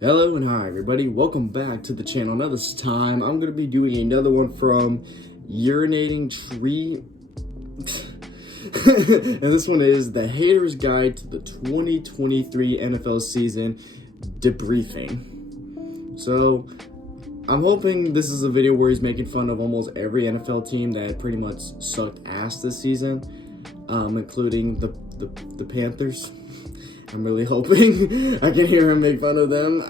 Hello and hi everybody, welcome back to the channel. Now this time I'm going to be doing another one from Urinating Tree and this one is the Hater's Guide to the 2023 NFL Season Debriefing. So I'm hoping this is a video where he's making fun of almost every NFL team that pretty much sucked ass this season, including the Panthers. I'm really hoping I can hear him make fun of them.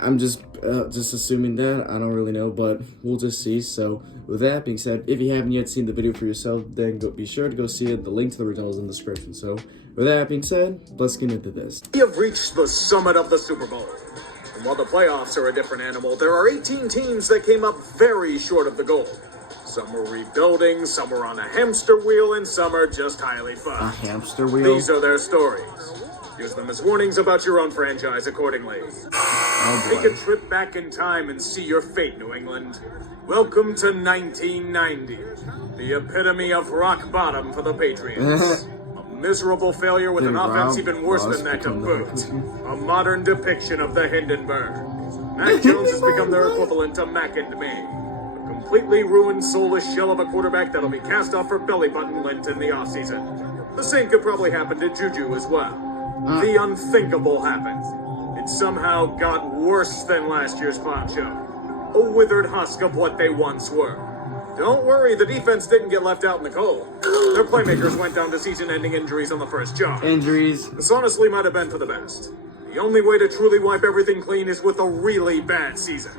I'm just assuming that. I don't really know, but we'll just see. So with that being said, if you haven't yet seen the video for yourself, then be sure to go see it. The link to the original is in the description. So with that being said, let's get into this. We have reached the summit of the Super Bowl. And while the playoffs are a different animal, there are 18 teams that came up very short of the goal. Some are rebuilding, some are on a hamster wheel, and some are just highly fun. A hamster wheel? These are their stories. Use them as warnings about your own franchise accordingly. Take a trip back in time and see your fate, New England. Welcome to 1990, the epitome of rock bottom for the Patriots. A miserable failure with an offense even worse than that to boot. A modern depiction of the Hindenburg. Mac Jones has become their equivalent to Mac and me. Completely ruined, soulless shell of a quarterback that'll be cast off for belly button lint in the offseason. The same could probably happen to Juju as well. The unthinkable happened. It somehow got worse than last year's poncho. A withered husk of what they once were. Don't worry, the defense didn't get left out in the cold. Their playmakers went down to season-ending injuries on the first job. Injuries. This honestly might have been for the best. The only way to truly wipe everything clean is with a really bad season.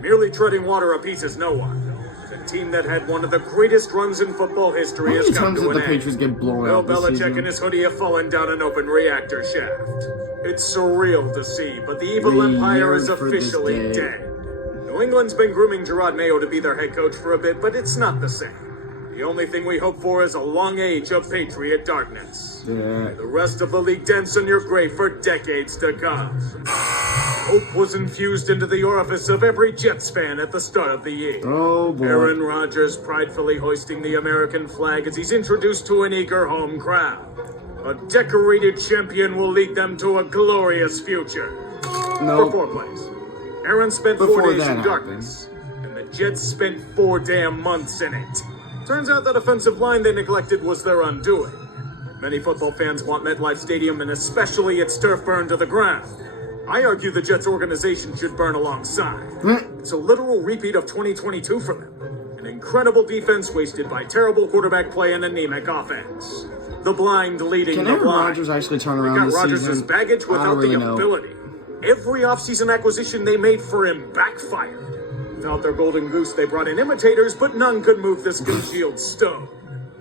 Merely treading water appeases no one. The team that had one of the greatest runs in football history has come to an end. Patriots get blown out this Belichick season? and his hoodie have fallen down an open reactor shaft. It's surreal to see, but the evil empire is officially dead. New England's been grooming Gerard Mayo to be their head coach for a bit, but it's not the same. The only thing we hope for is a long age of Patriot darkness. The rest of the league dents on your grave for decades to come. Hope was infused into the orifice of every Jets fan at the start of the year. Oh boy. Aaron Rodgers pridefully hoisting the American flag as he's introduced to an eager home crowd. A decorated champion will lead them to a glorious future. For 4 plays. Aaron spent 4 days in darkness, and the Jets spent 4 damn months in it. Turns out that offensive line they neglected was their undoing. Many football fans want MetLife Stadium and especially its turf burned to the ground. I argue the Jets organization should burn alongside. It's a literal repeat of 2022 for them. An incredible defense wasted by terrible quarterback play and anemic offense. The blind leading the blind. Can Aaron Rodgers actually turn around this season? Got Rodgers' baggage without the ability. Every offseason acquisition they made for him backfired. Without their golden goose, they brought in imitators, but none could move this congealed stone.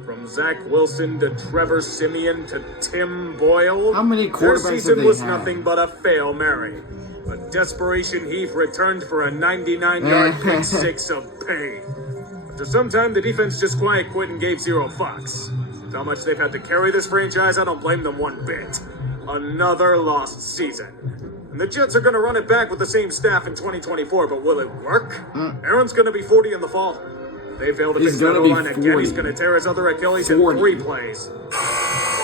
From Zach Wilson to Trevor Siemian to Tim Boyle, how many quarterbacks their season was nothing but a Fail Mary. A desperation heave returned for a 99-yard pick six of pain. After some time, the defense just quiet quit and gave 0 fucks. With how much they've had to carry this franchise, I don't blame them one bit. Another lost season. And the Jets are going to run it back with the same staff in 2024, but will it work? Aaron's going to be 40 in the fall. They fail to fix that O-line again. He's going to tear his other Achilles in 3 plays.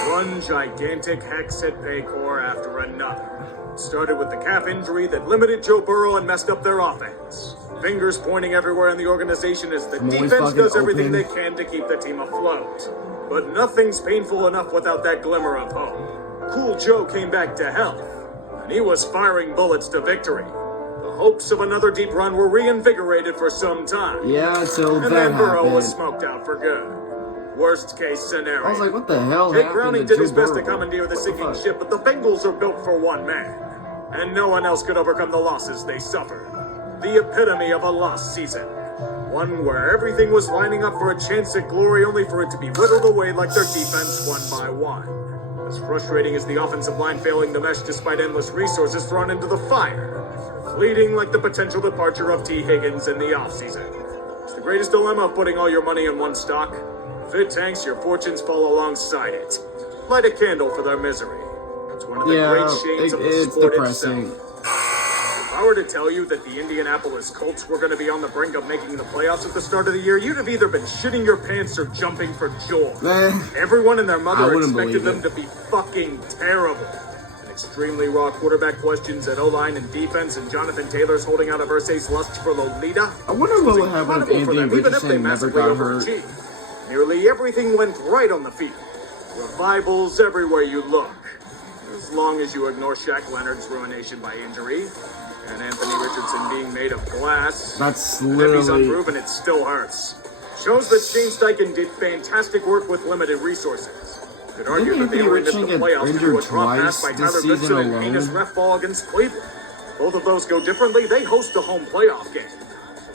One gigantic hex hit Paycor after another. It started with the calf injury that limited Joe Burrow and messed up their offense. Fingers pointing everywhere in the organization as the defense does everything they can to keep the team afloat. But nothing's painful enough without that glimmer of hope. Cool Joe came back to health, and he was firing bullets to victory. Hopes of another deep run were reinvigorated for some time. Yeah, so and then Burrow was smoked out for good. Worst case scenario. I was like, what the hell Jake happened Browning to did Joe his best Burrow? to commandeer the sinking ship, but the Bengals are built for one man. And no one else could overcome the losses they suffered. The epitome of a lost season. One where everything was lining up for a chance at glory only for it to be whittled away like their defense one by one. As frustrating as the offensive line failing to mesh despite endless resources thrown into the fire. Fleeting like the potential departure of T. Higgins in the offseason. It's the greatest dilemma of putting all your money in one stock. If it tanks, your fortunes fall alongside it. Light a candle for their misery. It's one of the great shades of the sport depressing. itself. If I were to tell you that the Indianapolis Colts were going to be on the brink of making the playoffs at the start of the year, you'd have either been shitting your pants or jumping for joy. Everyone and their mother expected them to be fucking terrible. extremely raw quarterback questions at O-line and defense, and Jonathan Taylor's holding out of Irsay's lust for Lolita. I wonder what would happen if Anthony Richardson never got hurt. Nearly everything went right on the field. Revivals everywhere you look. As long as you ignore Shaq Leonard's ruination by injury, and Anthony Richardson being made of glass. That's And if he's literally... unproven, it still hurts. Shows that Shane Steichen did fantastic work with limited resources. Could argue Didn't that they Anthony only missed the Richardson get playoffs due to a injured drop pass twice by this Tyler season Goodson and alone? heinous ref ball against Cleveland. Both of those go differently. They host a home playoff game.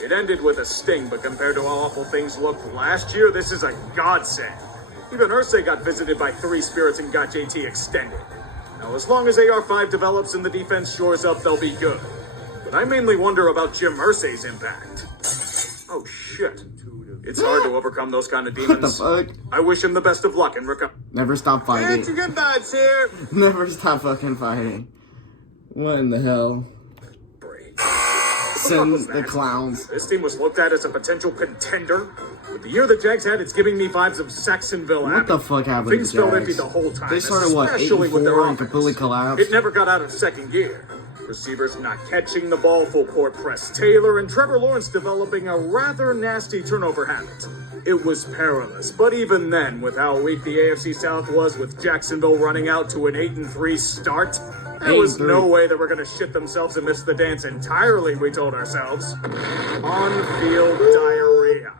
It ended with a sting, but compared to how awful things looked last year, this is a godsend. Even Irsay got visited by 3 spirits and got JT extended. Now, as long as AR-5 develops and the defense shores up, they'll be good. But I mainly wonder about Jim Irsay's impact. Oh, shit. It's hard to overcome those kind of demons. What the fuck? I wish him the best of luck in recovery. Never stop fighting. Good vibes here. Never stop fucking fighting. What in the hell? Send the clowns. This team was looked at as a potential contender. With the year the Jags had, it's giving me vibes of Saxonville. What the fuck happened Things to the felt empty Jags? the whole time. They started, what, especially with their 8-4 and offense. completely collapsed? It never got out of second gear. Receivers not catching the ball, full court press Taylor, and Trevor Lawrence developing a rather nasty turnover habit. It was perilous, but even then, with how weak the AFC South was, with Jacksonville running out to an 8-3 start, there was no way that we're going to shit themselves and miss the dance entirely, we told ourselves. On-field diarrhea.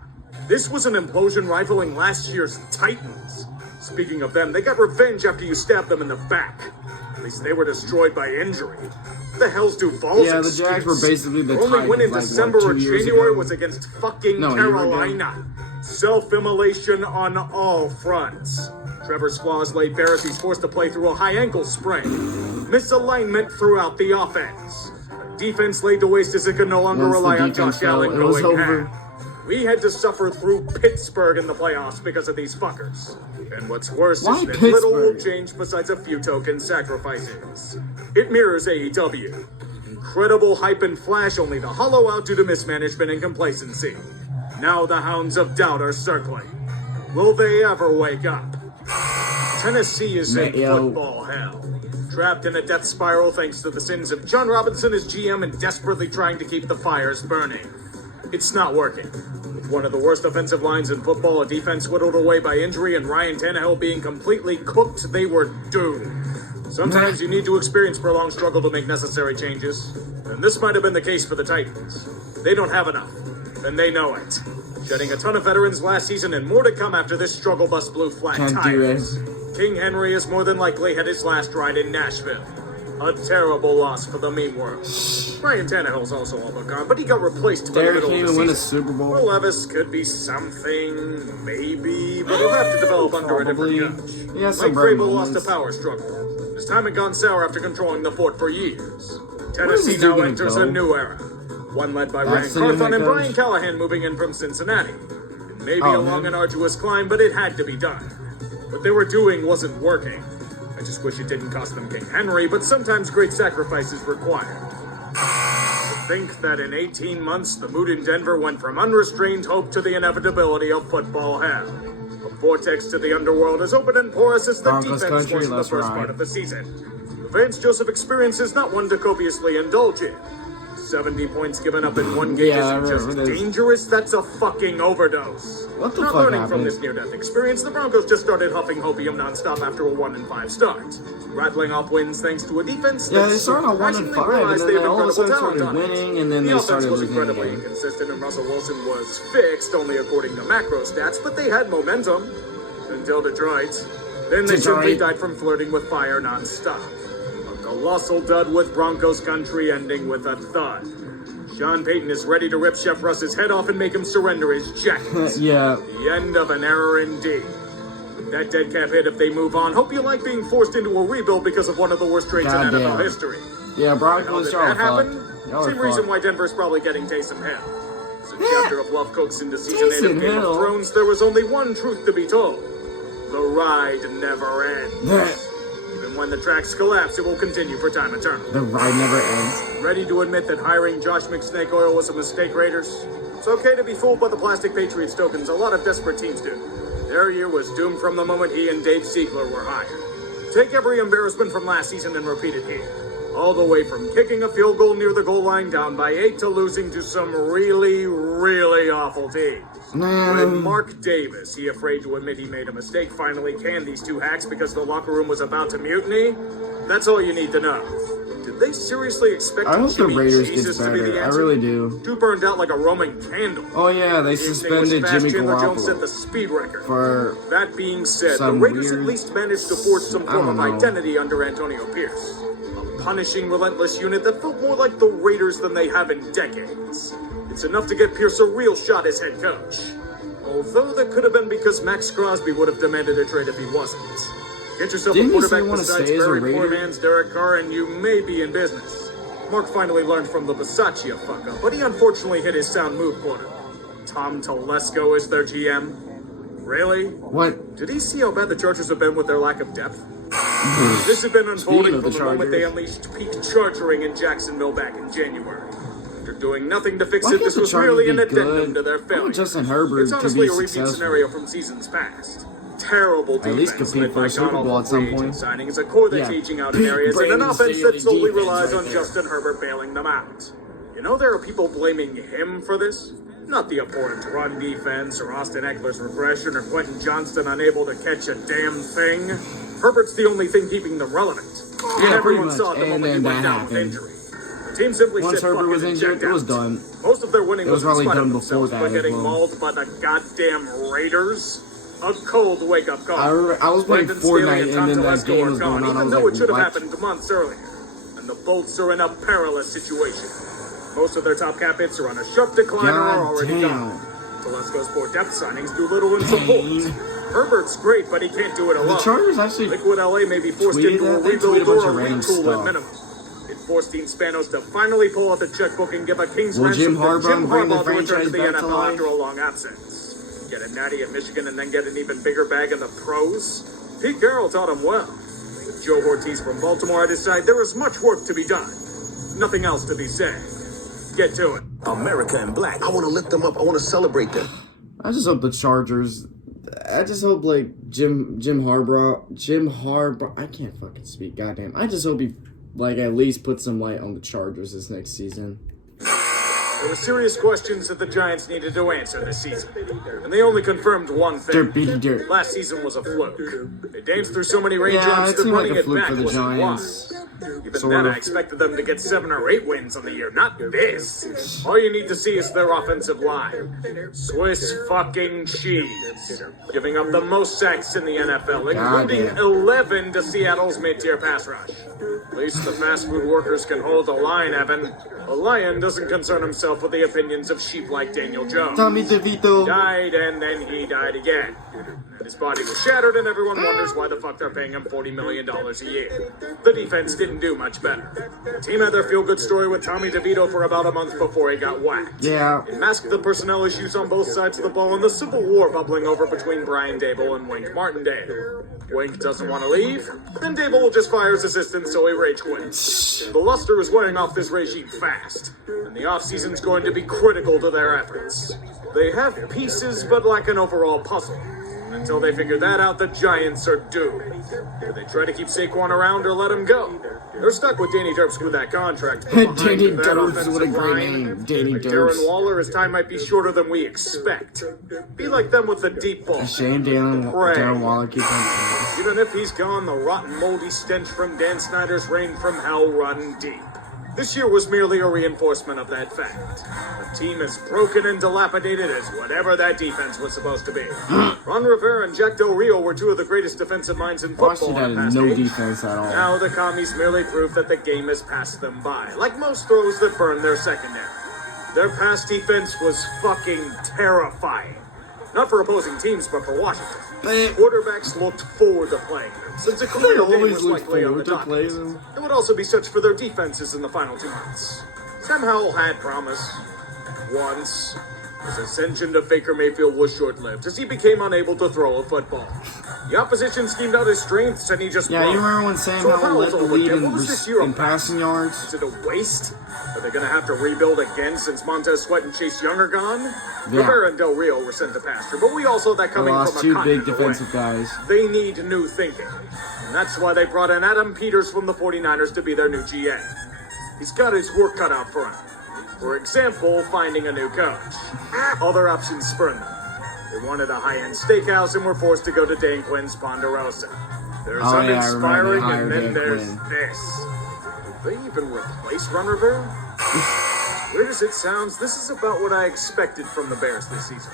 This was an implosion rivaling last year's Titans. Speaking of them, they got revenge after you stabbed them in the back. At least they were destroyed by injury. What the hell's Duval's Yeah, the excuse? Jags were basically the Their only Titans, win in like, December what, or 2 years January ago? was against fucking No, a year ago. Carolina. Self-immolation on all fronts. Trevor's flaws laid bare as he's forced to play through a high ankle sprain. Misalignment throughout the offense. Defense laid to waste as it could no longer Once the rely on defense Josh Allen fell, it was going over. half. We had to suffer through Pittsburgh in the playoffs because of these fuckers. And what's worse Why is that little will Pittsburgh? change besides a few token sacrifices. It mirrors AEW. Incredible hype and flash only to hollow out due to mismanagement and complacency. Now the hounds of doubt are circling. Will they ever wake up? Tennessee is in football hell. Trapped in a death spiral thanks to the sins of John Robinson as GM and desperately trying to keep the fires burning. It's not working. With one of the worst offensive lines in football, a defense whittled away by injury, and Ryan Tannehill being completely cooked, they were doomed. Sometimes you need to experience prolonged struggle to make necessary changes. And this might have been the case for the Titans. They don't have enough, and they know it. Shedding a ton of veterans last season and more to come after this struggle bus blew flat Can't do tires. it. King Henry has more than likely had his last ride in Nashville. A terrible loss for the meme world. Ryan Tannehill's also all but gone, but he got replaced by the Derrick middle can't of the even win a season. Super Bowl. Will Levis could be something, maybe, but he'll have to develop under a Probably. different coach. Yeah, some Mike bright Vrabel lost a moments. power struggle. His time had gone sour after controlling the fort for years. Tennessee this dude now gonna enters go? a new era. One led by Ryan That's the new Carthon head and coach? Brian Callahan moving in from Cincinnati. It may be Oh, a long man. and arduous climb, but it had to be done. What they were doing wasn't working. I just wish it didn't cost them King Henry, but sometimes great sacrifice is required. To think that in 18 months, the mood in Denver went from unrestrained hope to the inevitability of football hell. A vortex to the underworld as open and porous as the Broncos defense country, was in the let's first ride. part of the season. The Vance Joseph experience is not one to copiously indulge in. 70 points given up in one game Yeah, I isn't just remember this. dangerous, that's a fucking overdose. What the Not fuck learning from happened? this near-death experience, the Broncos just started huffing hopium nonstop after a 1-5 start, rattling off wins thanks to a defense Yeah, that they started on 1-5, surprisingly and realized then they they have all of a sudden incredible started talent on it. winning, and then The they offense started was losing incredibly again. inconsistent, and Russell Wilson was fixed only according to macro stats, but they had momentum until Detroit. Then they simply died from flirting with fire nonstop. A colossal dud with Broncos country ending with a thud. Sean Payton is ready to rip Chef Russ's head off and make him surrender his jacket. Yeah. The end of an era indeed. With that dead cap hit if they move on. Hope you like being forced into a rebuild because of one of the worst trades in NFL Goddamn. history. Yeah, How Broncos, did y'all that are happen? fucked. Y'all Same are reason fucked. why Denver's probably getting Taysom Hill. It's a Yeah. chapter of love cooks into season 8 of Taysom Game Hill. of Thrones. There was only one truth to be told. The ride never ends. Even when the tracks collapse, it will continue for time eternal. The ride never ends. Ready to admit that hiring Josh McSnake Oil was a mistake, Raiders? It's okay to be fooled by the plastic Patriots tokens. A lot of desperate teams do. Their year was doomed from the moment he and Dave Ziegler were hired. Take every embarrassment from last season and repeat it here. All the way from kicking a field goal near the goal line down by 8 to losing to some really, really awful teams. When Mark Davis, he afraid to admit he made a mistake, finally canned these two hacks because the locker room was about to mutiny, that's all you need to know. Did they seriously expect I hope the Jimmy Raiders Jesus gets to be the better. I answer? really do. Too burned out like a Roman candle. Oh yeah, they suspended Jimmy Chandler Jones set the Garoppolo speed record. for That being said, the some Raiders weird- at least managed to forge some I form don't of know. identity under Antonio Pierce. A punishing, relentless unit that felt more like the Raiders than they have in decades. It's enough to get Pierce a real shot as head coach. Although that could have been because Max Crosby would have demanded a trade if he wasn't. Get yourself Didn't a he say quarterback he wanna besides stay as a very poor Raider? man's Derek Carr and you may be in business. Mark finally learned from the Bisaccia fuck-up, but he unfortunately hit his sound move corner. Tom Telesco is their GM. Really? what? Did he see how bad the Chargers have been with their lack of depth? This had been unfolding Speaking of from the the moment they Chargers. unleashed peak chargering in Jacksonville back in January. After doing nothing to fix Why it, can't this the was Chargers merely an be addendum good? to their I want failure. Justin Herbert It's to honestly be a repeat successful. scenario from seasons past. Terrible defense, least compete led for by a Super god-awful Bowl at some free agent point. signings, a core that's Yeah. aging out in areas, and an Brandon offense Staley that solely defense relies right on there. Justin Herbert bailing them out. You know there are people blaming him for this? Not the abhorrent run defense, or Austin Eckler's regression, or Quentin Johnston unable to catch a damn thing. Herbert's the only thing keeping them relevant. Yeah, Everyone pretty saw much. it the And moment he then went that down with happened. injury. The team simply Once said, Herbert "Fuck was it," and injured, checked it was out. done. Most of their winning It was in probably spite of done before themselves, that but as getting well. mauled by the goddamn Raiders. A cold wake-up call. I was playing Brandon Staley Fortnite, and and Tom then that Telesco game are was going gone, on. I even was though like, it should have what? happened months earlier. And the Bolts are in a perilous situation. Most of their top cap hits are on a sharp decline or are God already damn. gone. Telesco's poor depth signings do little in support. Herbert's great, but he can't do it alone. The Chargers actually Liquid LA may be forced tweeted into a that. They rebuild tweeted a bunch or of a random retool at stuff. minimum. It forced Dean Spanos to finally pull out the checkbook and give a king's Will ransom Jim to Harbaugh Jim bring the Harbaugh to return to franchise the back to NFL life? after a long absence. Get a natty at Michigan and then get an even bigger bag in the pros. Pete Carroll taught him well. With Joe Ortiz from Baltimore at his side, there is much work to be done. Nothing else to be said. Get to it. America in black. I want to lift them up. I want to celebrate them. I just hope the Chargers. I just hope like Jim Harbaugh. I can't fucking speak. Goddamn. I just hope he like at least put some light on the Chargers this next season. There were serious questions that the Giants needed to answer this season. And they only confirmed one thing. Dirt beaty dirt. Last season was a fluke. They danced through so many Yeah, raindrops it that seemed like running a it fluke back for the wasn't Giants. wise. Even Sort then, of. I expected them to get 7 or 8 wins on the year, not this. All you need to see is their offensive line. Swiss fucking cheese. Giving up the most sacks in the NFL, including Goddamn. 11 to Seattle's mid-tier pass rush. At least the fast food workers can hold a line, Evan. A lion doesn't concern himself with the opinions of sheep like Daniel Jones. Tommy DeVito. Died and then he died again. His body was shattered and everyone wonders why the fuck they're paying him $40 million a year. The defense didn't do much better. The team had their feel-good story with Tommy DeVito for about a month before he got whacked. Yeah. It masked the personnel issues on both sides of the ball and the civil war bubbling over between Brian Dable and Wink Martindale. Wink doesn't want to leave, then Dable will just fire his assistant so he rage quits. The luster is wearing off this regime fast, and the offseason's going to be critical to their efforts. They have pieces but lack an overall puzzle. Until they figure that out, the Giants are doomed. Do they try to keep Saquon around or let him go? They're stuck with Danny Derps with that contract. Behind Danny that Derps, what a offensive great line. name. Danny Like Darren Derps. Waller, his time might be shorter than we expect. Be like them with the deep ball. Shane Darren Waller keeps on. Even if he's gone, the rotten, moldy stench from Dan Snyder's reign from hell run deep. This year was merely a reinforcement of that fact. The team is broken and dilapidated as whatever that defense was supposed to be. Ron Rivera and Jack Del Rio were two of the greatest defensive minds in football Washington in the had past no age. defense at all. Now the commies merely prove that the game has passed them by, like most throws that burn their secondary. Their pass defense was fucking terrifying. Not for opposing teams, but for Washington. Quarterbacks looked forward to playing them, since a They career day always was look likely on the forward to docket. playing them. It would also be such for their defenses in the final 2 months. Sam Howell had promise. Once. His ascension to Baker Mayfield was short-lived, as he became unable to throw a football. The opposition schemed out his strengths, and he just Yeah, you broke. remember when Sam So if Howell led Howell's the all lead legit, what was this year in about? passing yards? Is it a waste? Are they going to have to rebuild again since Montez Sweat and Chase Young are gone? Yeah. Rivera and Del Rio were sent to pasture, but we also have that They coming lost from a two big continent away. defensive guys. They need new thinking. And that's why they brought in Adam Peters from the 49ers to be their new GM. He's got his work cut out for him. For example, finding a new coach. Other options spurned them. They wanted a high-end steakhouse and were forced to go to Dan Quinn's Ponderosa. There's uninspiring, and then there's this. Did they even replace Ron Rivera? Weird as it sounds, this is about what I expected from the Bears this season.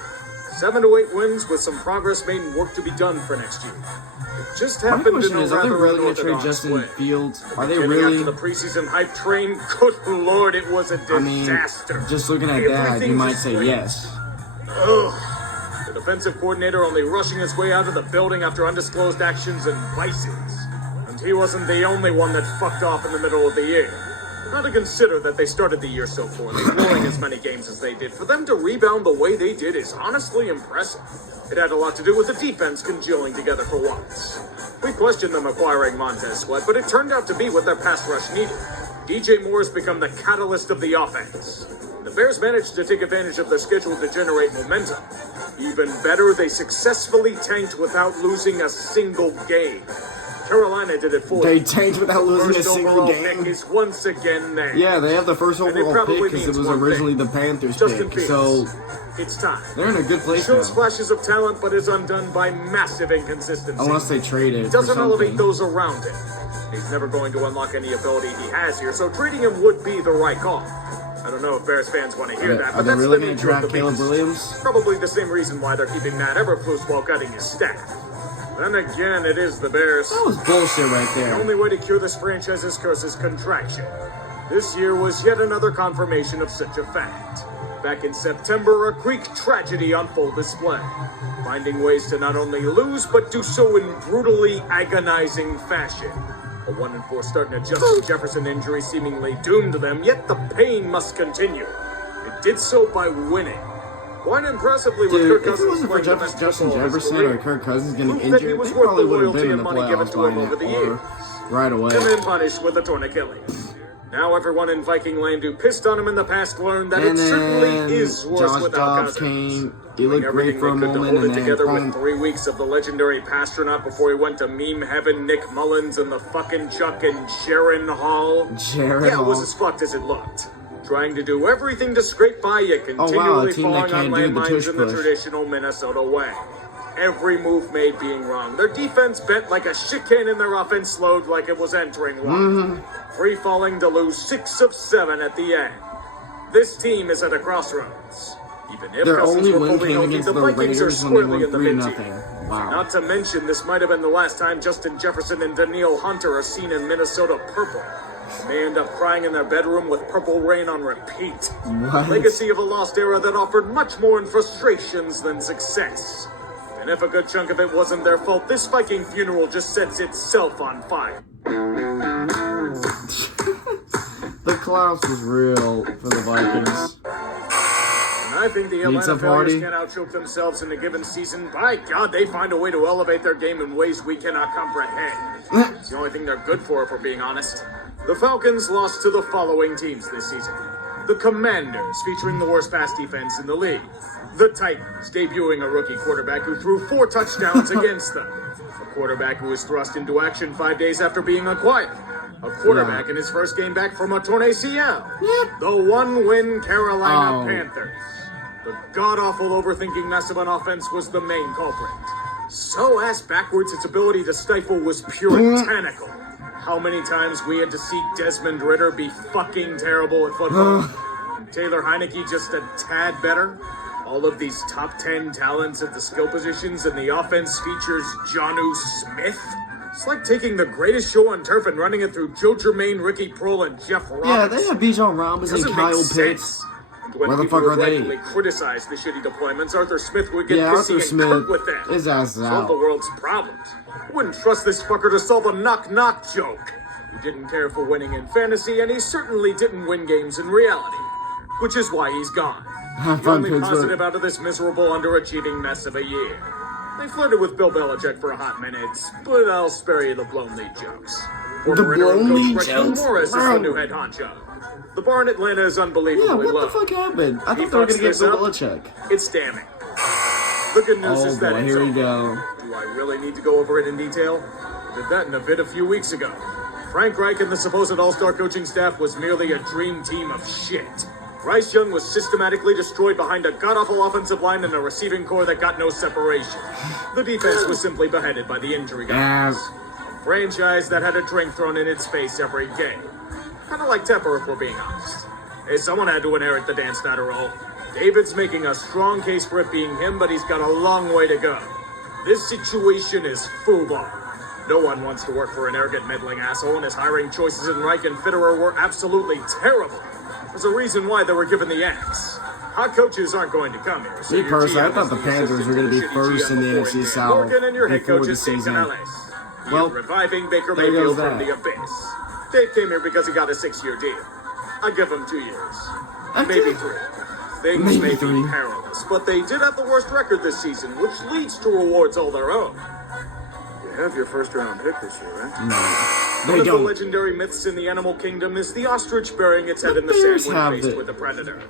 7 to 8 wins with some progress made and work to be done for next year. It just My happened question in a is, are they rather really going to trade unorthodox Justin way. Fields? Are they Getting really? after the preseason hype train, good lord, it was a disaster. Just looking at that, Everything you might just say went- yes. Ugh. The defensive coordinator only rushing his way out of the building after undisclosed actions and vices. And he wasn't the only one that fucked off in the middle of the year. Not to consider that they started the year so poorly, blowing as many games as they did. For them to rebound the way they did is honestly impressive. It had a lot to do with the defense congealing together for once. We questioned them acquiring Montez Sweat, but it turned out to be what their pass rush needed. DJ Moore has become the catalyst of the offense. The Bears managed to take advantage of their schedule to generate momentum. Even better, they successfully tanked without losing a single game. Carolina did it for They them. tanked without losing a First single overall game. pick is once again there. Yeah, they have the first And it overall probably pick because it means was one originally thing. the Panthers Justin pick. Fields. So It's time. they're in a good place Shows now. flashes of talent, but is undone by massive inconsistency. Unless they trade it He for doesn't elevate something. those around him. He's never going to unlock any ability he has here, so trading him would be the right call. I don't know if Bears fans want to hear that, Are but they that's really the going to nature of draft the Caleb beast. Williams? Probably the same reason why they're keeping Matt Eberflus while cutting his staff. Then again, it is the Bears. That was bullshit right The there. only way to cure this franchise's curse is contraction. This year was yet another confirmation of such a fact. Back in September, a Greek tragedy on full display, finding ways to not only lose, but do so in brutally agonizing fashion. A 1-4 start and a Justin Jefferson injury seemingly doomed them, yet the pain must continue. It did so by winning. Quite impressively with Dude, Kirk if it Cousins wasn't for playing the best Justin football of his Jefferson career. or Kirk Cousins getting Proof that he injured, was they worth probably the would have loyalty been in and the money given playoffs to him by over the now, or years. right away. And then punished with a torn Achilles. Now everyone in Viking land who pissed on him in the past learned that And it certainly then is worse Josh without Dobbs Cousins. came. He Doing looked great everything for a they could to moment, hold and it then together boom. with 3 weeks of the legendary Pastronaut before he went to meme heaven. Nick Mullins and the fucking Chuck and Sharon Hall. Jared Yeah, it was Hall. as fucked as it looked. Trying to do everything to scrape by, yet wow, a continually team that falling on can't do the landmines tush in the push. traditional Minnesota way. Every move made being wrong. Their defense bent like a shit can and their offense slowed like it was entering one. Free falling to lose 6 of 7 at the end. This team is at a crossroads. Even if Their Cousins only were win fully came healthy, against the the Vikings are Raiders when they squarely in won the 3-0. mid-tier. Wow. Not to mention, this might have been the last time Justin Jefferson and Danielle Hunter are seen in Minnesota purple. They may end up crying in their bedroom with Purple Rain on repeat. What? Legacy of a lost era that offered much more in frustrations than success. And if a good chunk of it wasn't their fault, this Viking funeral just sets itself on fire. The collapse was real for the Vikings. And I think the Pizza Atlanta party? Falcons can outchoke themselves in a given season. By God, they find a way to elevate their game in ways we cannot comprehend. It's the only thing they're good for, if we're being honest. The Falcons lost to the following teams this season. The Commanders, featuring the worst pass defense in the league. The Titans, debuting a rookie quarterback who threw 4 touchdowns against them. A quarterback who was thrust into action 5 days after being acquired. A quarterback in his first game back from a torn ACL. The one-win Carolina Oh. Panthers. The god-awful overthinking mess of an offense was the main culprit. So ass backwards, its ability to stifle was puritanical. How many times we had to see Desmond Ritter be fucking terrible at football? Taylor Heineke just a tad better? All of these top 10 talents at the skill positions, and the offense features Jonnu Smith? It's like taking the greatest show on turf and running it through Joe Germain, Ricky Prohl, and Jeff Roberts. Yeah, they have Bijan Robinson and Doesn't Kyle make Pitts. sense. And when Where the people fuck are would they? rightfully criticize the shitty deployments, Arthur Smith would get Yeah, pissy Arthur and Smith, cook with them. his ass is Solve out. the world's problems. I wouldn't trust this fucker to solve a knock-knock joke. He didn't care for winning in fantasy, and he certainly didn't win games in reality. Which is why he's gone. Have The fun, only Pittsburgh. positive out of this miserable, underachieving mess of a year. They flirted with Bill Belichick for a hot minute, but I'll spare you the blown lead jokes. Former interim blown lead coach Brett jokes? Morris is Bro. the new head honcho. The bar in Atlanta is Yeah, unbelievably what low. the fuck happened? I He thought they were fucks gonna get this Bill up. Belichick. It's damning. The good news Oh is that boy, it's here we over. go. Do I really need to go over it in detail? Did that in a bit a few weeks ago. Frank Reich and the supposed all-star coaching staff was merely a dream team of shit. Bryce Young was systematically destroyed behind a god-awful offensive line and a receiving core that got no separation. The defense was simply beheaded by the injury guys. A franchise that had a drink thrown in its face every game. Kind of like Tepper, if we're being honest. Hey, someone had to inherit the Dan Snyder role. David's making a strong case for it being him, but he's got a long way to go. This situation is FUBAR. No one wants to work for an arrogant, meddling asshole, and his hiring choices in Reich and Fitterer were absolutely terrible. There's a reason why they were given the X. Hot coaches aren't going to come here. So me personally, I thought the Panthers were going to be first in the NFC South Morgan and your head before coach the is Dave season. Canales. Well, Reviving Baker there goes Mayfield from that. the abyss. Dave came here because he got a 6-year deal. I'll give him 2 years. Maybe 3. Things Maybe may 3. be perilous, but they did have the worst record this season, which leads to rewards all their own. You have your first-round pick this year, right? No, One they of the don't. legendary myths in the animal kingdom is the ostrich burying its head The in the Bears sand have when faced it. with the predator.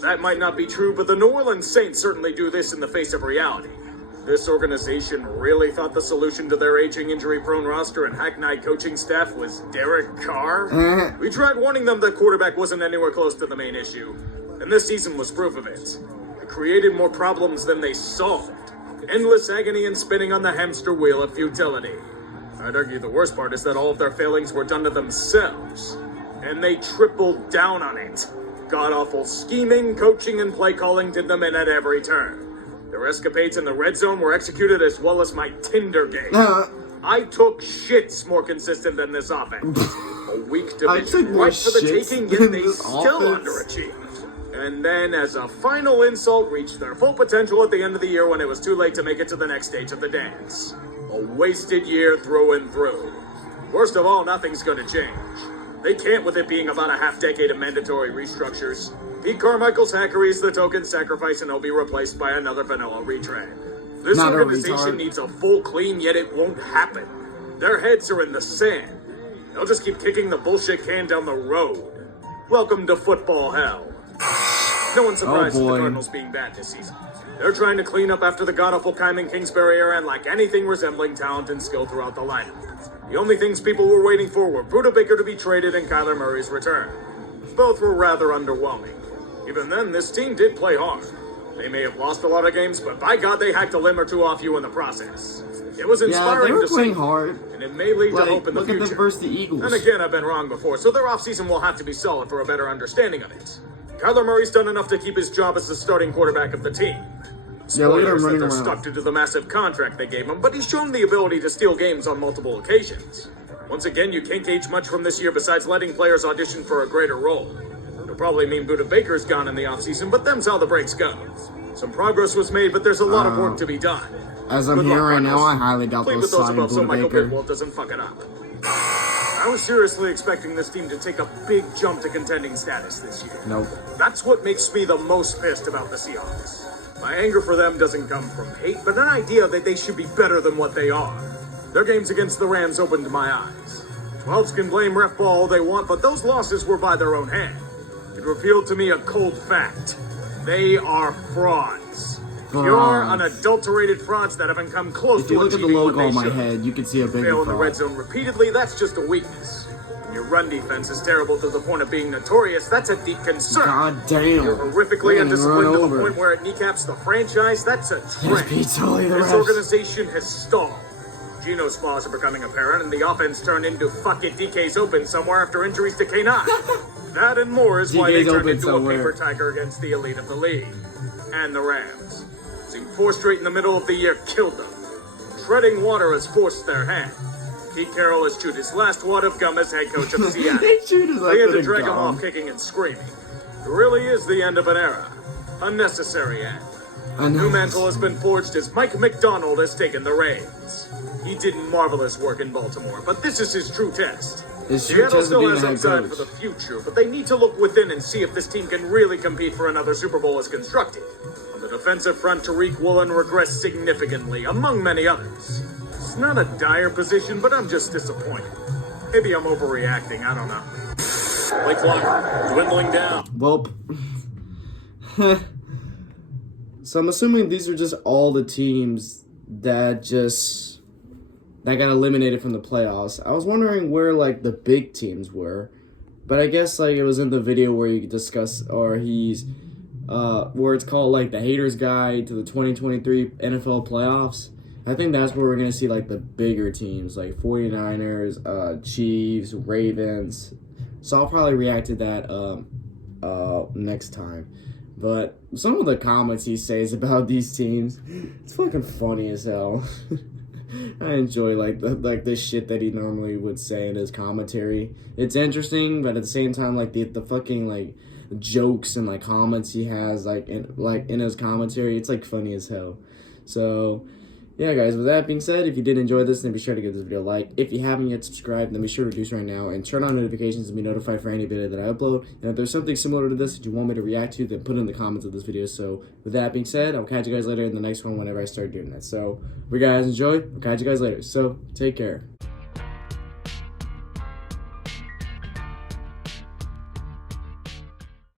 That might not be true, but the New Orleans Saints certainly do this in the face of reality. This organization really thought the solution to their aging, injury-prone roster and hackneyed coaching staff was Derek Carr? We tried warning them that quarterback wasn't anywhere close to the main issue, and this season was proof of it. They created more problems than they solved. Endless agony and spinning on the hamster wheel of futility. I'd argue the worst part is that all of their failings were done to themselves, and they tripled down on it. God-awful scheming, coaching, and play calling did them in at every turn. Their escapades in the red zone were executed as well as my Tinder game. I took shits more consistent than this offense. A weak I took division more right for the shits taking, than yet they this still offense. underachieved. And then, as a final insult, reached their full potential at the end of the year when it was too late to make it to the next stage of the dance. A wasted year through and through. Worst of all, nothing's gonna change. They can't, with it being about a half-decade of mandatory restructures. Pete Carmichael's hackery is the token sacrifice and he'll be replaced by another vanilla retread. This Not a organization retard. needs a full clean, yet it won't happen. Their heads are in the sand. They'll just keep kicking the bullshit can down the road. Welcome to football hell. No one's surprised at the boy. Cardinals being bad this season. They're trying to clean up after the god-awful Kyman Kingsbury era and lack anything resembling talent and skill throughout the lineup. The only things people were waiting for were Buda Baker to be traded and Kyler Murray's return. Both were rather underwhelming. Even then, this team did play hard. They may have lost a lot of games, but by God, they hacked a limb or two off you in the process. It was Yeah, inspiring they were to see, playing hard. and it may lead Like, to hope in the look at future. them versus the Eagles. And again, I've been wrong before, so their offseason will have to be solid for a better understanding of it. Kyler Murray's done enough to keep his job as the starting quarterback of the team. Yeah, look at him Spoilers that running they're around. stuck due to the massive contract they gave him, but he's shown the ability to steal games on multiple occasions. Once again, you can't gauge much from this year besides letting players audition for a greater role. It'll probably mean Buda Baker's gone in the offseason, but them's how the breaks go. Some progress was made, but there's a lot of work to be done. As I'm Good luck, here right now, Cardinals. I highly doubt Plead they'll with those sign above so Buda Michael Baker. Bidwell doesn't fuck it up. I was seriously expecting this team to take a big jump to contending status this year. Nope. That's what makes me the most pissed about the Seahawks. My anger for them doesn't come from hate, but an idea that they should be better than what they are. Their games against the Rams opened my eyes. 12s can blame ref ball all they want, but those losses were by their own hand. It revealed to me a cold fact. They are frauds. Pure, Frauds. unadulterated frauds that haven't come close If to you look at the achieving what logo on they my should. head, you can see a bigger Fail in the red fraud. zone repeatedly, that's just a weakness. When your run defense is terrible to the point of being notorious, that's a deep concern. God damn. You're horrifically They're getting undisciplined run to the over. point where it kneecaps the franchise, that's a Yes, trend. Pete, totally the This refs. organization has stalled. Gino's flaws are becoming apparent, and the offense turned into fuck it, DK's open somewhere after injuries to K9. That and more is why they DK's turned open into somewhere. a paper tiger against the elite of the league. And the Rams. Seeing 4 straight in the middle of the year killed them. Treading water has forced their hand. Pete Carroll has chewed his last wad of gum as head coach of Seattle. They shoot us They had like to a drag him gum. off kicking and screaming. It really is the end of an era. Unnecessary end. A new mantle has been forged as Mike McDonald has taken the reins. He did marvelous work in Baltimore, but this is his true test. His true Seattle test of still being a has head upside coach. for the future, but they need to look within and see if this team can really compete for another Super Bowl as constructed. On the defensive front, Tariq Woolen regressed significantly, among many others. It's not a dire position, but I'm just disappointed. Maybe I'm overreacting, I don't know. Play clock dwindling down. Well, so I'm assuming these are just all the teams that just that got eliminated from the playoffs. I was wondering where like the big teams were, but I guess like it was in the video where you discuss, or he's where it's called like the Haters Guide to the 2023 NFL Playoffs. I think that's where we're going to see like the bigger teams like 49ers, Chiefs, Ravens. So I'll probably react to that next time. But some of the comments he says about these teams, it's fucking funny as hell. I enjoy like the shit that he normally would say in his commentary. It's interesting, but at the same time, like the fucking like jokes and like comments he has like in his commentary, it's like funny as hell. So yeah, guys, with that being said, if you did enjoy this, then be sure to give this video a like. If you haven't yet subscribed, then be sure to do so right now and turn on notifications to be notified for any video that I upload. And if there's something similar to this that you want me to react to, then put it in the comments of this video. So with that being said, I'll catch you guys later in the next one whenever I start doing that. So if you guys enjoy, I'll catch you guys later. So take care.